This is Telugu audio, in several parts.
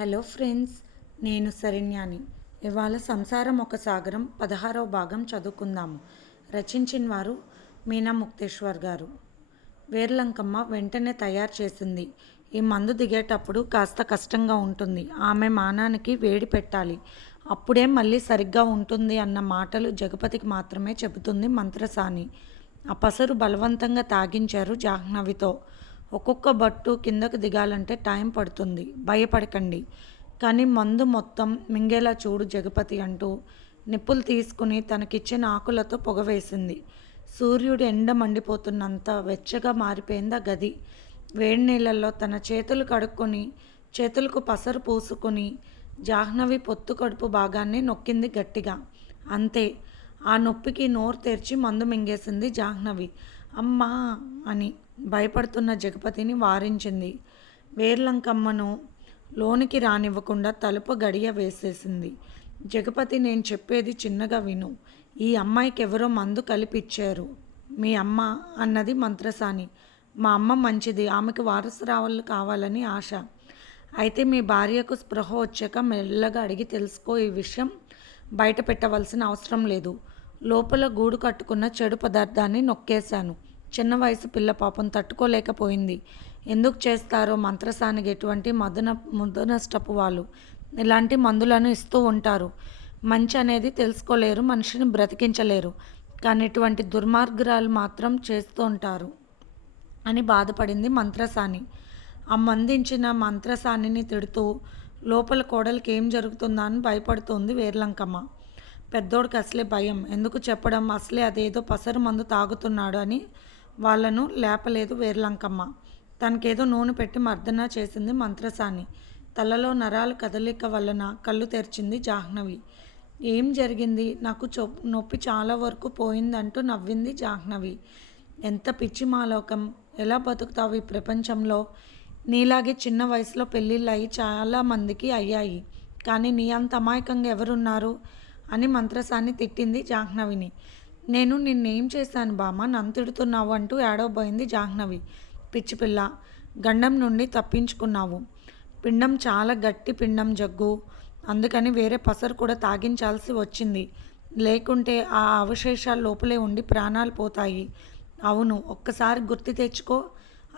హలో ఫ్రెండ్స్ నేను శరణ్యాని. ఇవాళ సంసారం ఒక సాగరం పదహారవ భాగం చదువుకుందాము. రచించిన వారు మీనా ముక్తేశ్వర్ గారు. వేర్లంకమ్మ వెంటనే తయారు చేసింది. ఈ మందు దిగేటప్పుడు కాస్త కష్టంగా ఉంటుంది. ఆమె మానానికి వేడి పెట్టాలి. అప్పుడే మళ్ళీ సరిగ్గా ఉంటుంది అన్న మాటలు జగపతికి మాత్రమే చెబుతుంది మంత్రసాని. ఆ పసరు బలవంతంగా తాగించారు జాహ్నవితో. ఒక్కొక్క బట్టు కిందకు దిగాలంటే టైం పడుతుంది. భయపడకండి. కానీ మందు మొత్తం మింగేలా చూడు జగపతి అంటూ నిప్పులు తీసుకుని తనకిచ్చిన ఆకులతో పొగవేసింది సూర్యుడు ఎండ మండిపోతున్నంత వెచ్చగా మారిపోయింది ఆ గది. వేడి నీళ్ళల్లో తన చేతులు కడుక్కొని చేతులకు పసరు పూసుకొని జాహ్నవి పొత్తు కడుపు భాగాన్ని నొక్కింది గట్టిగా. అంతే ఆ నొప్పికి నోరు తెరిచి మందు మింగేసింది జాహ్నవి. అమ్మా! అని. భయపడుతున్న జగపతిని వారించింది. వేర్లంకమ్మను లోనికి రానివ్వకుండా తలుపు గడియ వేసేసింది. జగపతి నేను చెప్పేది చిన్నగా విను. ఈ అమ్మాయికి ఎవరో మందు కలిపిచ్చారు. మీ అమ్మ అన్నది మంత్రసాని. మా అమ్మ మంచిది ఆమెకు వారసురావాళ్ళు కావాలని ఆశ. అయితే మీ భార్యకు స్పృహ వచ్చాక మెల్లగా అడిగి తెలుసుకో ఈ విషయం బయట పెట్టవలసిన అవసరం లేదు. లోపల గూడు కట్టుకున్న చెడు పదార్థాన్ని నొక్కేశాను. చిన్న వయసు పిల్ల పాపం తట్టుకోలేకపోయింది. ఎందుకు చేస్తారో మంత్రసానికి ఎటువంటి మదన ముదనష్టపు వాళ్ళు ఇలాంటి మందులను ఇస్తూ ఉంటారు. మంచి అనేది తెలుసుకోలేరు మనిషిని బ్రతికించలేరు. కానీ ఇటువంటి దుర్మార్గురాలు మాత్రం చేస్తూ ఉంటారు అని బాధపడింది మంత్రసాని. ఆ మందించిన మంత్రసానిని తిడుతూ లోపల కోడలికి ఏం జరుగుతుందా అని భయపడుతోంది వేర్లంకమ్మ. పెద్దోడికి అసలే భయం. ఎందుకు చెప్పడం? అసలే అదేదో పసరు మందు తాగుతున్నాడు అని వాళ్ళను లేపలేదు వేర్లంకమ్మ. తనకేదో నూనె పెట్టి మర్దన చేసింది మంత్రసాని. తలలో నరాల కదలిక వలన కళ్ళు తెరిచింది జాహ్నవి. ఏం జరిగింది? నాకు చొ నొప్పి చాలా వరకు పోయిందంటూ నవ్వింది జాహ్నవి. ఎంత పిచ్చి మాలోకం ఎలా బతుకుతావు ఈ ప్రపంచంలో? నీలాగే చిన్న వయసులో పెళ్ళిళ్ళు అయ్యి చాలామందికి అయ్యాయి. కానీ నీ అంత అమాయకంగా ఎవరున్నారు? అని మంత్రసాన్ని తిట్టింది జాహ్నవిని. నేను నిన్నేం చేశాను బామ్మ? నన్ను తిడుతున్నావు అంటూ ఏడవబోయింది జాహ్నవి. పిచ్చిపిల్ల గండం నుండి తప్పించుకున్నావు. పిండం చాలా గట్టి పిండం జగ్గు. అందుకని వేరే పసరు కూడా తాగించాల్సి వచ్చింది. లేకుంటే ఆ అవశేషాలు లోపలే ఉండి ప్రాణాలు పోతాయి. అవును ఒక్కసారి గుర్తు తెచ్చుకో.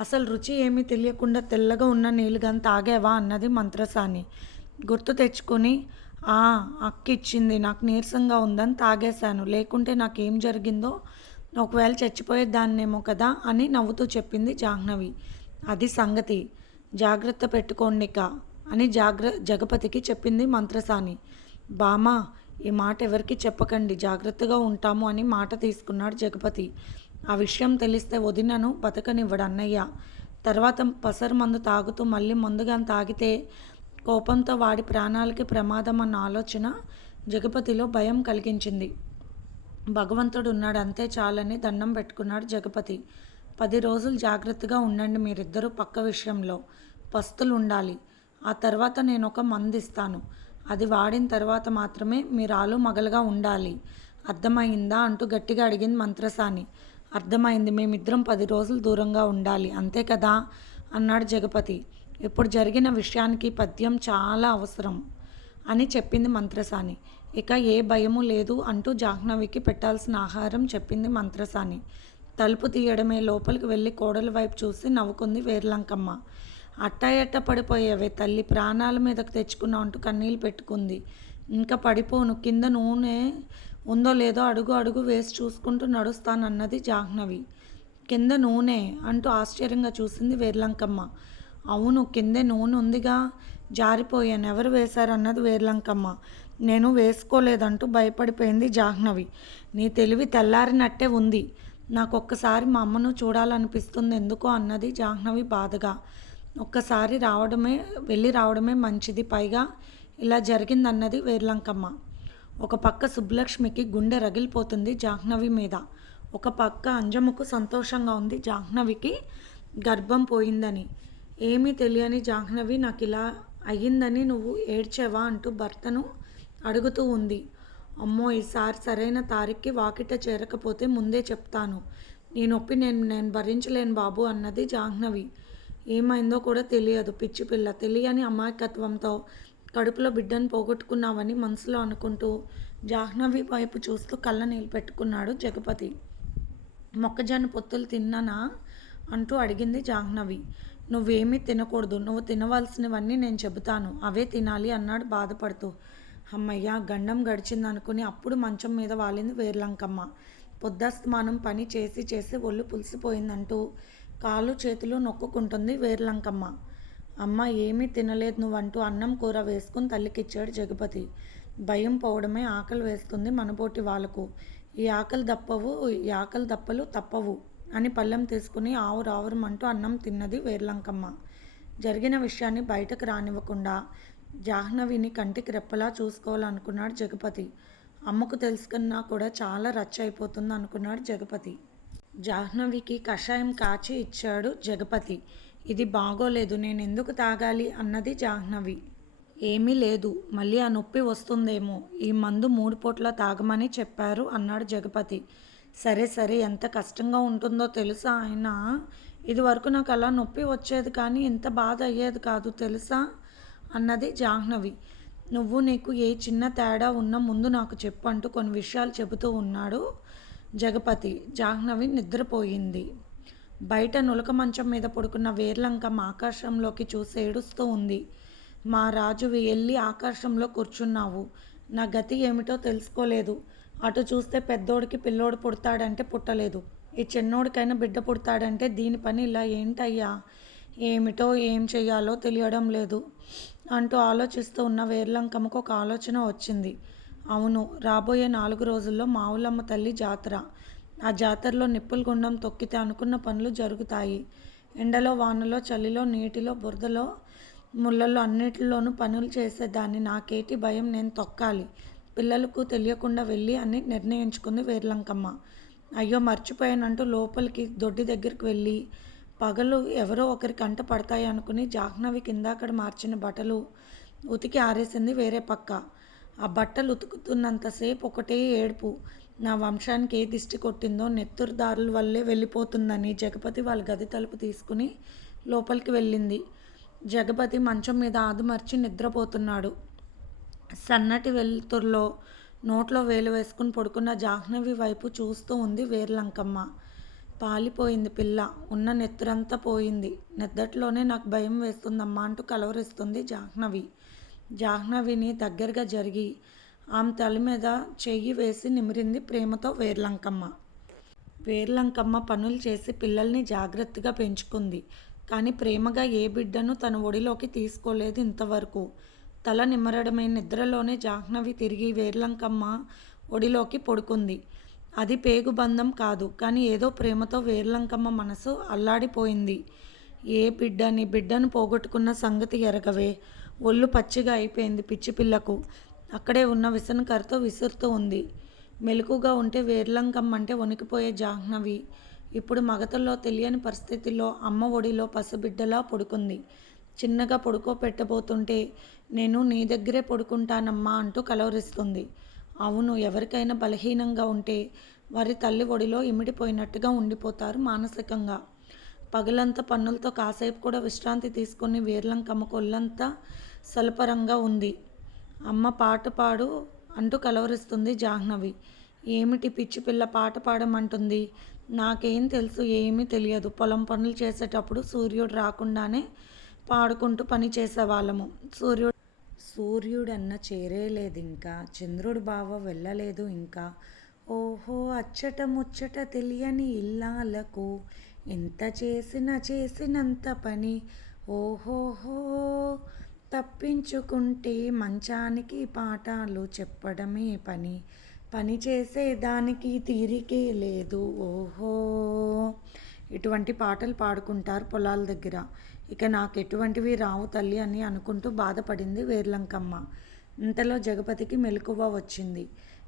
అసలు రుచి ఏమీ తెలియకుండా తెల్లగా ఉన్న నీళ్ళుగాని తాగావా అన్నది మంత్రసాని. గుర్తు తెచ్చుకొని అక్కిచ్చింది. నాకు నీరసంగా ఉందని తాగేశాను. లేకుంటే నాకేం జరిగిందో? ఒకవేళ చచ్చిపోయేదాన్నేమో కదా అని నవ్వుతూ చెప్పింది జాహ్నవి. అది సంగతి. జాగ్రత్త పెట్టుకోండిక అని జాగ్ర జగపతికి చెప్పింది మంత్రసాని. బామా ఈ మాట ఎవరికి చెప్పకండి. జాగ్రత్తగా ఉంటాము అని మాట తీసుకున్నాడు జగపతి. ఆ విషయం తెలిస్తే వదినను బతకనివ్వడు అన్నయ్య. తర్వాత పసరు మందు తాగుతూ మళ్ళీ ముందుగా తాగితే కోపంతో వాడి ప్రాణాలకి ప్రమాదం అన్న ఆలోచన జగపతిలో భయం కలిగించింది. భగవంతుడు ఉన్నాడు అంతే చాలని దండం పెట్టుకున్నాడు జగపతి. పది రోజులు జాగ్రత్తగా ఉండండి మీరిద్దరూ పక్క విషయంలో. పస్తులు ఉండాలి ఆ తర్వాత నేను ఒక మందు ఇస్తాను అది వాడిన తర్వాత మాత్రమే మీరు ఆలు మగలుగా ఉండాలి. అర్థమైందా అంటూ గట్టిగా అడిగింది మంత్రసాని. అర్థమైంది మేమిద్దరం పది రోజులు దూరంగా ఉండాలి. అంతే కదా? అన్నాడు జగపతి. ఇప్పుడు జరిగిన విషయానికి పద్యం చాలా అవసరం అని చెప్పింది మంత్రసాని. ఇక ఏ భయము లేదు అంటూ జాహ్నవికి పెట్టాల్సిన ఆహారం చెప్పింది మంత్రసాని. తలుపు తీయడమే లోపలికి వెళ్ళి కోడల వైపు చూసి నవ్వుకుంది వేర్లంకమ్మ. అట్ట పడిపోయేవే తల్లి ప్రాణాల మీదకు తెచ్చుకున్నావు అంటూ కన్నీళ్ళు పెట్టుకుంది. ఇంకా పడిపోను కింద నూనె ఉందో లేదో అడుగు అడుగు వేసి చూసుకుంటూ నడుస్తానన్నది జాహ్నవి. కింద నూనె అంటూ ఆశ్చర్యంగా చూసింది వేర్లంకమ్మ. అవును కిందే నూనె ఉందిగా జారిపోయాను. ఎవరు వేశారన్నది వేర్లంకమ్మ. నేను వేసుకోలేదంటూ భయపడిపోయింది జాహ్నవి. నీ తెలివి తెల్లారినట్టే ఉంది. నాకు ఒక్కసారి మా అమ్మను చూడాలనిపిస్తుంది ఎందుకో అన్నది జాహ్నవి బాధగా. ఒక్కసారి రావడమే వెళ్ళి రావడమే మంచిది. పైగా ఇలా జరిగిందన్నది వేర్లంకమ్మ. ఒక పక్క సుబ్బలక్ష్మికి గుండె రగిలిపోతుంది జాహ్నవి మీద. ఒక పక్క అంజముకు సంతోషంగా ఉంది జాహ్నవికి గర్భం పోయిందని. ఏమీ తెలియని జాహ్నవి నాకు ఇలా అయ్యిందని నువ్వు ఏడ్చావా అంటూ భర్తను అడుగుతూ ఉంది. అమ్మో ఈసారి సరైన తారీఖుకి వాకిట చేరకపోతే ముందే చెప్తాను. నీ నొప్పి నేను నేను భరించలేను బాబు అన్నది జాహ్నవి. ఏమైందో కూడా తెలియదు పిచ్చి పిల్ల. తెలియని అమాయకత్వంతో కడుపులో బిడ్డను పోగొట్టుకున్నావని మనసులో అనుకుంటూ జాహ్నవి వైపు చూస్తూ కళ్ళ నీళ్ళు పెట్టుకున్నాడు జగపతి. మొక్కజొన్న పొత్తులు తిన్నానా? అంటూ అడిగింది జాహ్నవి. నువ్వేమీ తినకూడదు. నువ్వు తినవలసినవన్నీ నేను చెబుతాను. అవే తినాలి అన్నాడు బాధపడుతూ. అమ్మయ్య గండం గడిచిందనుకుని అప్పుడు మంచం మీద వాలింది వేర్లంకమ్మ. పొద్దస్తమానం పని చేసి చేసి ఒళ్ళు పులిసిపోయిందంటూ కాళ్ళు చేతులు నొక్కుకుంటుంది వేర్లంకమ్మ. అమ్మ ఏమీ తినలేదు నువ్వంటూ అన్నం కూర వేసుకుని తల్లికిచ్చాడు జగపతి. భయం పోవడమే ఆకలి వేస్తుంది మనపోటి వాళ్ళకు. ఈ ఆకలి దప్పవు ఈ ఆకలి దప్పలు తప్పవు. అని పళ్ళెం తీసుకుని ఆవురు ఆవురమంటూ అన్నం తిన్నది వేర్లంకమ్మ. జరిగిన విషయాన్ని బయటకు రానివ్వకుండా జాహ్నవిని కంటికి రెప్పలా చూసుకోవాలనుకున్నాడు జగపతి. అమ్మకు తెలుసుకున్నా కూడా చాలా రచ్చ అయిపోతుంది అనుకున్నాడు జగపతి. జాహ్నవికి కషాయం కాచి ఇచ్చాడు జగపతి. ఇది బాగోలేదు నేను ఎందుకు తాగాలి అన్నది జాహ్నవి. ఏమీ లేదు మళ్ళీ ఆ నొప్పి వస్తుందేమో ఈ మందు మూడు పూట్ల తాగమని చెప్పారు అన్నాడు జగపతి. సరే సరే ఎంత కష్టంగా ఉంటుందో తెలుసా ఆయన? ఇది వరకు నాకు అలా నొప్పి వచ్చేది కానీ ఇంత బాధ అయ్యేది కాదు తెలుసా? అన్నది జాహ్నవి. నువ్వు నీకు ఏ చిన్న తేడా ఉన్నా ముందు నాకు చెప్పు అంటూ కొన్ని విషయాలు చెబుతూ ఉన్నాడు జగపతి. జాహ్నవి నిద్రపోయింది. బయట నులక మంచం మీద పడుకున్న వేర్లంకం ఆకాశంలోకి చూసి ఏడుస్తూ ఉంది. మా రాజువి వెళ్ళి ఆకాశంలో కూర్చున్నావు. నా గతి ఏమిటో తెలుసుకోలేదు. అటు చూస్తే పెద్దోడికి పిల్లోడు పుడతాడంటే పుట్టలేదు. ఈ చిన్నోడికైనా బిడ్డ పుడతాడంటే దీని పని ఇలా ఏంటయ్యా? ఏమిటో ఏం చెయ్యాలో తెలియడం లేదు. అంటూ ఆలోచిస్తూ ఉన్న వేర్లంకమ్మకు ఒక ఆలోచన వచ్చింది. అవును రాబోయే నాలుగు రోజుల్లో మావులమ్మ తల్లి జాతర. ఆ జాతరలో నిప్పులు గుండం తొక్కితే అనుకున్న పనులు జరుగుతాయి. ఎండలో వానలో చలిలో నీటిలో బురదలో ముళ్ళల్లో అన్నిటిలోనూ పనులు చేసేదాన్ని. నాకేటి భయం? నేను తొక్కాలి. పిల్లలకు తెలియకుండా వెళ్ళి అని నిర్ణయించుకుంది వేర్లంకమ్మ. అయ్యో మర్చిపోయానంటూ లోపలికి దొడ్డి దగ్గరికి వెళ్ళి పగలు ఎవరో ఒకరి కంట పడతాయి అనుకుని జాహ్నవి అక్కడ మార్చిన బట్టలు ఉతికి ఆరేసింది వేరే పక్క. ఆ బట్టలు ఉతుకుతున్నంతసేపు ఒకటే ఏడుపు నా వంశానికి ఏ దిష్టి కొట్టిందో నెత్తురు దారుల వల్లే వెళ్ళిపోతుందని జగపతి వాళ్ళ గది తలుపు తీసుకుని లోపలికి వెళ్ళింది. జగపతి మంచం మీద ఆదుమర్చి నిద్రపోతున్నాడు. సన్నటి వెలుతురులో నోట్లో వేలు వేసుకుని పడుకున్న జాహ్నవి వైపు చూస్తూ ఉంది వేర్లంకమ్మ. పాలిపోయింది పిల్ల. ఉన్న నెత్తురంతా పోయింది. నిద్దట్లోనే నాకు భయం వేస్తుందమ్మా అంటూ కలవరిస్తుంది జాహ్నవి. జాహ్నవిని దగ్గరగా జరిగి ఆమె తల మీద చెయ్యి వేసి నిమిరింది ప్రేమతో వేర్లంకమ్మ. వేర్లంకమ్మ పనులు చేసి పిల్లల్ని జాగ్రత్తగా పెంచుకుంది. కానీ ప్రేమగా ఏ బిడ్డను తన ఒడిలోకి తీసుకోలేదు ఇంతవరకు. తల నిమ్మరడమే నిద్రలోనే జాహ్నవి తిరిగి వేర్లంకమ్మ ఒడిలోకి పడుకుంది. అది పేగుబంధం కాదు కానీ ఏదో ప్రేమతో వేర్లంకమ్మ మనసు అల్లాడిపోయింది. ఏ బిడ్డని బిడ్డను పోగొట్టుకున్న సంగతి ఎరగవే. ఒళ్ళు పచ్చిగా అయిపోయింది పిచ్చి పిల్లకు. అక్కడే ఉన్న విసనకరతో విసురుతూ ఉంది. మెలకుగా ఉంటే వేర్లంకమ్మ అంటే వణికిపోయే జాహ్నవి. ఇప్పుడు మగతల్లో తెలియని పరిస్థితిలో అమ్మ ఒడిలో పసిబిడ్డలా పడుకుంది. చిన్నగా పడుకోపెట్టబోతుంటే నేను నీ దగ్గరే పడుకుంటానమ్మా అంటూ కలవరిస్తుంది. అవును ఎవరికైనా బలహీనంగా ఉంటే వారి తల్లి ఒడిలో ఇమిడిపోయినట్టుగా ఉండిపోతారు మానసికంగా. పగలంతా పన్నులతో కాసేపు కూడా విశ్రాంతి తీసుకుని వేర్లంకమ్మకు ఒళ్ళంతా సలపరంగా ఉంది. అమ్మ పాట పాడు అంటూ కలవరిస్తుంది జాహ్నవి. ఏమిటి పిచ్చి పిల్ల పాట పాడమంటుంది? నాకేం తెలుసు ఏమీ తెలియదు. పొలం పనులు చేసేటప్పుడు సూర్యుడు రాకుండానే పాడుకుంటూ పని చేసేవాళ్ళము. సూర్యుడు సూర్యుడన్న చేరేలేదు ఇంకా చంద్రుడు బావ వెళ్ళలేదు ఇంకా. ఓహో అచ్చట ముచ్చట తెలియని ఇల్లాలకు ఎంత చేసిన చేసినంత పని. ఓహోహో తప్పించుకుంటే మంచానికి పాఠాలు చెప్పడమే పని. పని చేసేదానికి తీరికే లేదు. ఓహో. ఇటువంటి పాటలు పాడుకుంటారు పొలాల దగ్గర. ఇక నాకు ఎటువంటివి రావు తల్లి అని అనుకుంటూ బాధపడింది వేర్లంకమ్మ. ఇంతలో జగపతికి మెలకువ వచ్చింది.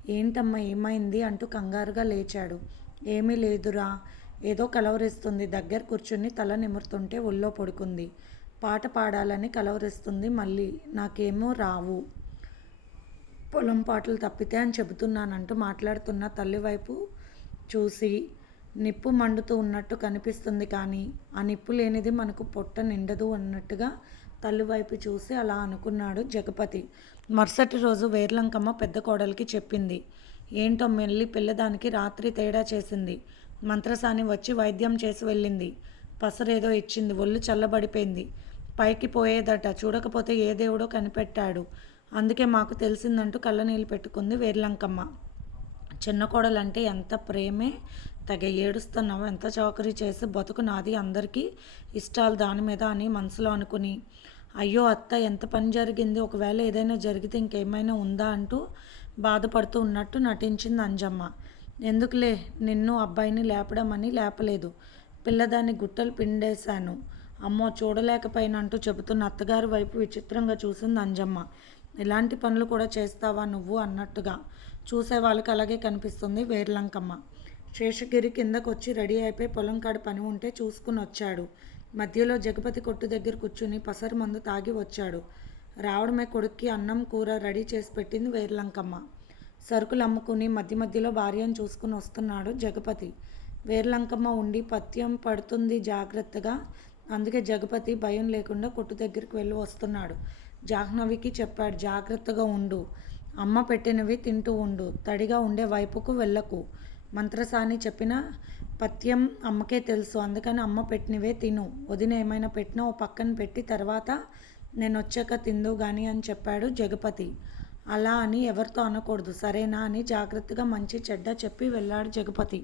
ఏంటమ్మా ఏమైంది అంటూ కంగారుగా లేచాడు. ఏమీ లేదురా ఏదో కలవరిస్తుంది. దగ్గర కూర్చుని తల నిమురుతుంటే ఒళ్ళో పడుకుంది. పాట పాడాలని కలవరిస్తుంది మళ్ళీ. నాకేమో రావు. పొలం పాటలు తప్పితే అని చెబుతున్నానంటూ మాట్లాడుతున్న తల్లి వైపు చూసి నిప్పు మండుతూ ఉన్నట్టు కనిపిస్తుంది కానీ ఆ నిప్పు లేనిది మనకు పొట్ట నిండదు అన్నట్టుగా తల్లి వైపు చూసి అలా అనుకున్నాడు జగపతి. మరుసటి రోజు వేర్లంకమ్మ పెద్ద కోడలికి చెప్పింది. ఏంటో మెల్లి పిల్లదానికి రాత్రి తేడా చేసింది. మంత్రసాని వచ్చి వైద్యం చేసి వెళ్ళింది. పసరేదో ఇచ్చింది ఒళ్ళు చల్లబడిపోయింది. పైకి పోయేదట చూడకపోతే ఏ దేవుడో కనిపెట్టాడు. అందుకే మాకు తెలిసిందంటూ కళ్ళనీళ్ళు పెట్టుకుంది వేర్లంకమ్మ. చిన్న కోడలంటే ఎంత ప్రేమే తెగ ఏడుస్తున్నావు ఎంత చౌకరీ చేసి బతుకు నాది అందరికీ ఇష్టాలు దాని మీద అని మనసులో అనుకుని అయ్యో అత్త ఎంత పని జరిగింది ఒకవేళ ఏదైనా జరిగితే ఇంకేమైనా ఉందా అంటూ బాధపడుతూ ఉన్నట్టు నటించింది అంజమ్మ. ఎందుకులే నిన్ను అబ్బాయిని లేపడం అని లేపలేదు పిల్లదాన్ని గుట్టలు పిండేశాను. అమ్మో చూడలేకపోయినంటూ చెబుతున్న అత్తగారి వైపు విచిత్రంగా చూసింది అంజమ్మ. ఇలాంటి పనులు కూడా చేస్తావా నువ్వు అన్నట్టుగా చూసే వాళ్ళకి అలాగే కనిపిస్తుంది వేర్లంకమ్మ. శేషగిరి కిందకు వచ్చి రెడీ అయిపోయి పొలం కాడ పని ఉంటే చూసుకుని వచ్చాడు. మధ్యలో జగపతి కొట్టు దగ్గర కూర్చుని పసరు మందు తాగి వచ్చాడు. రావడమే కొడుక్కి అన్నం కూర రెడీ చేసి పెట్టింది వేర్లంకమ్మ. సరుకులు అమ్ముకుని మధ్య మధ్యలో భార్యను చూసుకుని వస్తున్నాడు జగపతి. వేర్లంకమ్మ ఉండి పత్యం పడుతుంది జాగ్రత్తగా. అందుకే జగపతి భయం లేకుండా కొట్టు దగ్గరికి వెళ్ళి వస్తున్నాడు. జాహ్నవికి చెప్పాడు జాగ్రత్తగా ఉండు. అమ్మ పెట్టినవి తింటూ ఉండు. తడిగా ఉండే వైపుకు వెళ్ళకు. మంత్రసాని చెప్పిన పత్యం అమ్మకే తెలుసు అందుకని అమ్మ పెట్టినవే తిను. వదిన ఏమైనా పెట్టినా ఓ పక్కన పెట్టి తర్వాత నేను వచ్చాక తిందు కానీ అని చెప్పాడు జగపతి. అలా అని ఎవరితో అనకూడదు. సరేనా అని జాగ్రత్తగా మంచి చెడ్డ చెప్పి వెళ్ళాడు జగపతి.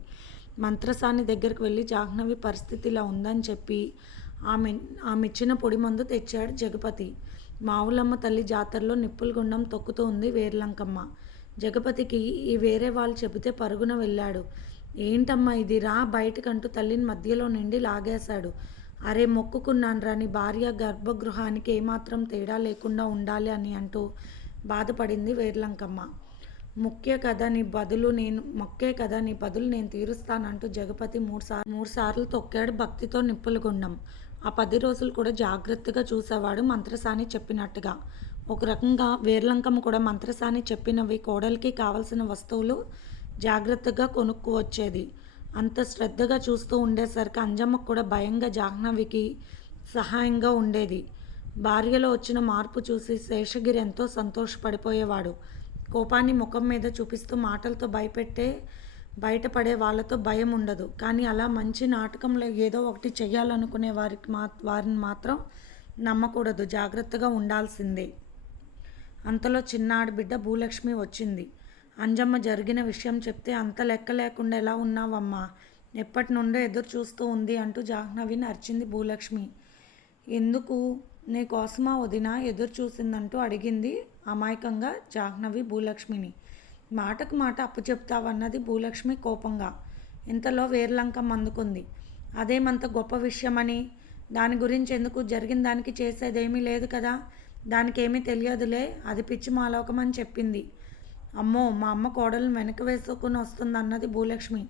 మంత్రసాని దగ్గరికి వెళ్ళి జాహ్నవి పరిస్థితి ఇలా ఉందని చెప్పి ఆమె ఆమె ఇచ్చిన పొడి మందు తెచ్చాడు జగపతి. మావులమ్మ తల్లి జాతరలో నిప్పుల గుండం తొక్కుతూ ఉంది వేర్లంకమ్మ. జగపతికి ఈ వేరే వాళ్ళు చెబితే పరుగున వెళ్ళాడు. ఏంటమ్మా ఇది? రా బయటకంటూ తల్లిని మధ్యలో నుండి లాగేశాడు. అరే మొక్కుకున్నాను రాని భార్య గర్భగృహానికి ఏమాత్రం తేడా లేకుండా ఉండాలి అని అంటూ బాధపడింది వేర్లంకమ్మ. ముఖ్య కథ నీ బదులు నేను మొక్కే కదా నీ బదులు నేను తీరుస్తానంటూ జగపతి మూడు మూడుసార్లు మూడు సార్లు తొక్కాడు భక్తితో నిప్పులు గుండం. ఆ పది రోజులు కూడా జాగ్రత్తగా చూసేవాడు మంత్రసాని చెప్పినట్టుగా. ఒక రకంగా వేర్లంకమ్మ కూడా మంత్రసాని చెప్పినవి కోడలికి కావలసిన వస్తువులు జాగ్రత్తగా కొనుక్కు వచ్చేది అంత శ్రద్ధగా చూస్తూ ఉండేసరికి అంజమ్మకు కూడా భయంగా జాహ్నవికి సహాయంగా ఉండేది. భార్యలో వచ్చిన మార్పు చూసి శేషగిరి ఎంతో సంతోషపడిపోయేవాడు. కోపాన్ని ముఖం మీద చూపిస్తూ మాటలతో భయపెట్టే బయటపడే వాళ్ళతో భయం ఉండదు. కానీ అలా మంచి నాటకంలో ఏదో ఒకటి చేయాలనుకునే వారికి మా వారిని మాత్రం నమ్మకూడదు. జాగ్రత్తగా ఉండాల్సిందే. అంతలో చిన్నాడి బిడ్డ భూలక్ష్మి వచ్చింది. అంజమ్మ జరిగిన విషయం చెప్తే అంత లెక్క లేకుండా ఎలా ఉన్నావమ్మా? ఎప్పటి నుండో ఎదురు చూస్తూ ఉంది అంటూ జాహ్నవిని అరిచింది భూలక్ష్మి. ఎందుకు? నీ కోసమా వదిన ఎదురు చూసిందంటూ అడిగింది అమాయకంగా జాహ్నవి భూలక్ష్మిని. మాటకు మాట అప్పు చెప్తావన్నది భూలక్ష్మి కోపంగా. ఇంతలో వేర్లంకం అందుకుంది. అదేమంత గొప్ప విషయమని? దాని గురించి ఎందుకు జరిగిన దానికి చేసేదేమీ లేదు కదా? దానికేమీ తెలియదులే అది పిచ్చి మాలోకమని చెప్పింది. అమ్మో మా అమ్మ కోడలు వెనక వేసుకుని వస్తుంది అన్నది భూలక్ష్మి.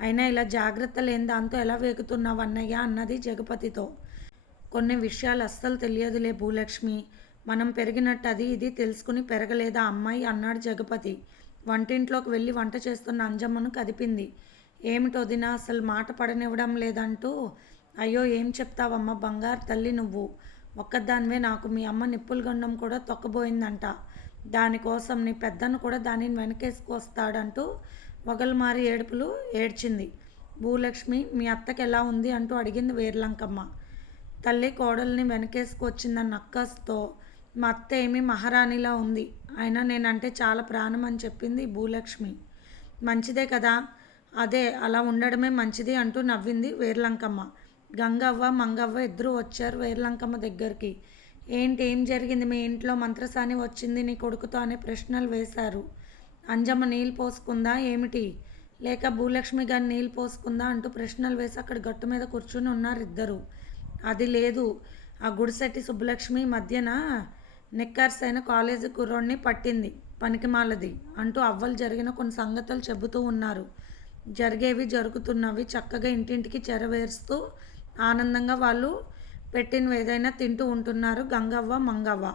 అయినా ఇలా జాగ్రత్త లేని దాంతో ఎలా వేగుతున్నావు అన్నయ్య అన్నది జగపతితో. కొన్ని విషయాలు అస్సలు తెలియదులే భూలక్ష్మి. మనం పెరిగినట్టు అది ఇది తెలుసుకుని పెరగలేదా అమ్మాయి అన్నాడు జగపతి. వంటింట్లోకి వెళ్ళి వంట చేస్తున్న అంజమ్మను కదిపింది. ఏమిటో వదిన అసలు మాట పడనివ్వడం లేదంటూ అయ్యో ఏం చెప్తావమ్మ బంగారు తల్లి నువ్వు? ఒక్కదానివే నాకు. మీ అమ్మ నిప్పుల గండం కూడా తొక్కబోయిందంట. దానికోసం నీ పెద్దను కూడా దానిని వెనకేసుకొస్తాడంటూ వగలమారి ఏడుపులు ఏడ్చింది. భూలక్ష్మి మీ అత్తకి ఎలా ఉంది అంటూ అడిగింది వేర్లంకమ్మ. తల్లి కోడల్ని వెనకేసుకొచ్చిందన్న అక్కస్తో మా అత్త ఏమి మహారాణిలా ఉంది. అయినా నేనంటే చాలా ప్రాణం అని చెప్పింది భూలక్ష్మి. మంచిదే కదా? అదే అలా ఉండడమే మంచిది అంటూ నవ్వింది వేర్లంకమ్మ. గంగవ్వ మంగవ్వ ఇద్దరు వచ్చారు వేర్లంకమ్మ దగ్గరికి. ఏంటి ఏం జరిగింది? మీ ఇంట్లో మంత్రసాని వచ్చింది నీ కొడుకుతో అనే ప్రశ్నలు వేశారు. అంజమ్మ నీళ్ళు పోసుకుందా? ఏమిటి? లేక భూలక్ష్మి గారి నీళ్ళు పోసుకుందా అంటూ ప్రశ్నలు వేసి అక్కడ గట్టు మీద కూర్చుని ఉన్నారు ఇద్దరు. అది లేదు. ఆ గుడిసెట్టి సుబ్బలక్ష్మి మధ్యన నిక్కర్స్ అయిన కాలేజీ కుర్రోడిని పట్టింది పనికిమాలది అంటూ అవ్వలు జరిగిన కొన్ని సంగతులు చెబుతూ ఉన్నారు. జరిగేవి జరుగుతున్నవి చక్కగా ఇంటింటికి చెరవేరుస్తూ ఆనందంగా వాళ్ళు పెట్టినవి ఏదైనా తింటూ ఉంటున్నారు. గంగవ్వ మంగవ్వ.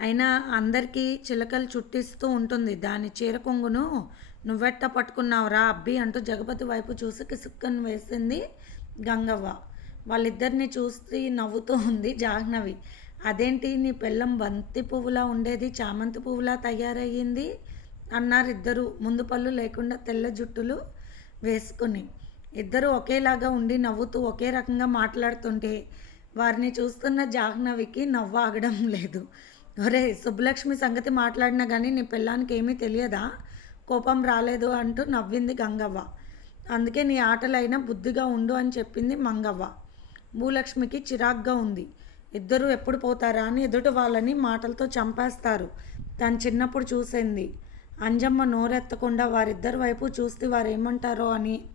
అయినా అందరికీ చిలకలు చుట్టిస్తూ ఉంటుంది. దాని చీర కొంగును నువ్వెట్ట పట్టుకున్నావురా అబ్బి అంటూ జగపతి వైపు చూసి కిసుక్కను వేసింది గంగవ్వ. వాళ్ళిద్దరిని చూసి నవ్వుతూ ఉంది జాహ్నవి. అదేంటి నీ పిల్లం బంతి పువ్వులా ఉండేది? చామంతి పువ్వులా తయారయ్యింది? అన్నారు ఇద్దరు ముందు పళ్ళు లేకుండా తెల్ల జుట్టులు వేసుకుని. ఇద్దరు ఒకేలాగా ఉండి నవ్వుతూ ఒకే రకంగా మాట్లాడుతుంటే వారిని చూస్తున్న జాహ్నవికి నవ్వు ఆగడం లేదు. ఒరే సుబ్బలక్ష్మి సంగతి మాట్లాడినా కానీ నీ పిల్లానికి ఏమీ తెలియదా? కోపం రాలేదు అంటూ నవ్వింది గంగవ్వ. అందుకే నీ ఆటలైనా బుద్ధిగా ఉండు అని చెప్పింది మంగవ్వ. భూలక్ష్మికి చిరాగ్గా ఉంది. ఇద్దరు ఎప్పుడు పోతారా అని ఎదుటి వాళ్ళని మాటలతో చంపేస్తారు. తను చిన్నప్పుడు చూసింది. అంజమ్మ నోరెత్తకుండా వారిద్దరి వైపు చూస్తే వారు ఏమంటారో అని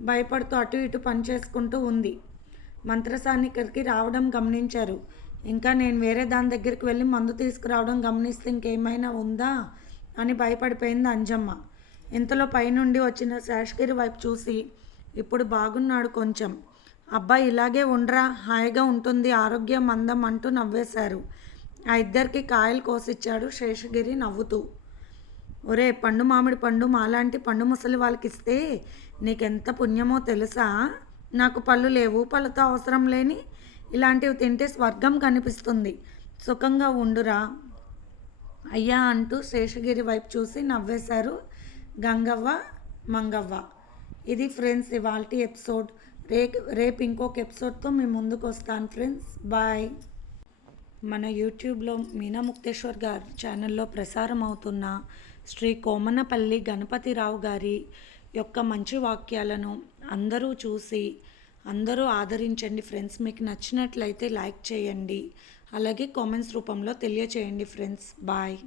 భయపడుతూ అటు ఇటు పనిచేసుకుంటూ ఉంది. మంత్రసాన్ని ఇక్కడికి రావడం గమనించారు. ఇంకా నేను వేరే దాని దగ్గరికి వెళ్ళి మందు తీసుకురావడం గమనిస్తే ఇంకేమైనా ఉందా? అని భయపడిపోయింది అంజమ్మ. ఇంతలో పైనుండి వచ్చిన శేషగిరి వైపు చూసి ఇప్పుడు బాగున్నాడు కొంచెం. అబ్బాయి ఇలాగే ఉండరా? హాయిగా ఉంటుంది ఆరోగ్యం అందం అంటూ నవ్వేశారు. ఆ ఇద్దరికి కాయలు కోసిచ్చాడు శేషగిరి నవ్వుతూ. ఒరే పండు మామిడి పండు మాలాంటి పండు ముసలి వాళ్ళకి ఇస్తే నీకెంత పుణ్యమో తెలుసా? నాకు పళ్ళు లేవు పళ్ళతో అవసరం లేని ఇలాంటివి తింటే స్వర్గం కనిపిస్తుంది. సుఖంగా ఉండురా. అయ్యా అంటూ శేషగిరి వైపు చూసి నవ్వేశారు గంగవ్వ మంగవ్వ. ఇది ఫ్రెండ్స్ ఇవాళ ఎపిసోడ్. రే రేపు ఇంకొక ఎపిసోడ్తో మేము ముందుకు వస్తాను ఫ్రెండ్స్. బాయ్. మన యూట్యూబ్లో మీనా ముక్తేశ్వర్ గారి ఛానల్లో ప్రసారం అవుతున్న శ్రీ కోమనపల్లి గణపతిరావు గారి యొక్క మంచి వాక్యాలను అందరూ చూసి అందరూ ఆదరించండి ఫ్రెండ్స్. మీకు నచ్చినట్లయితే లైక్ చేయండి. అలాగే కామెంట్స్ రూపంలో తెలియచేయండి ఫ్రెండ్స్. బాయ్.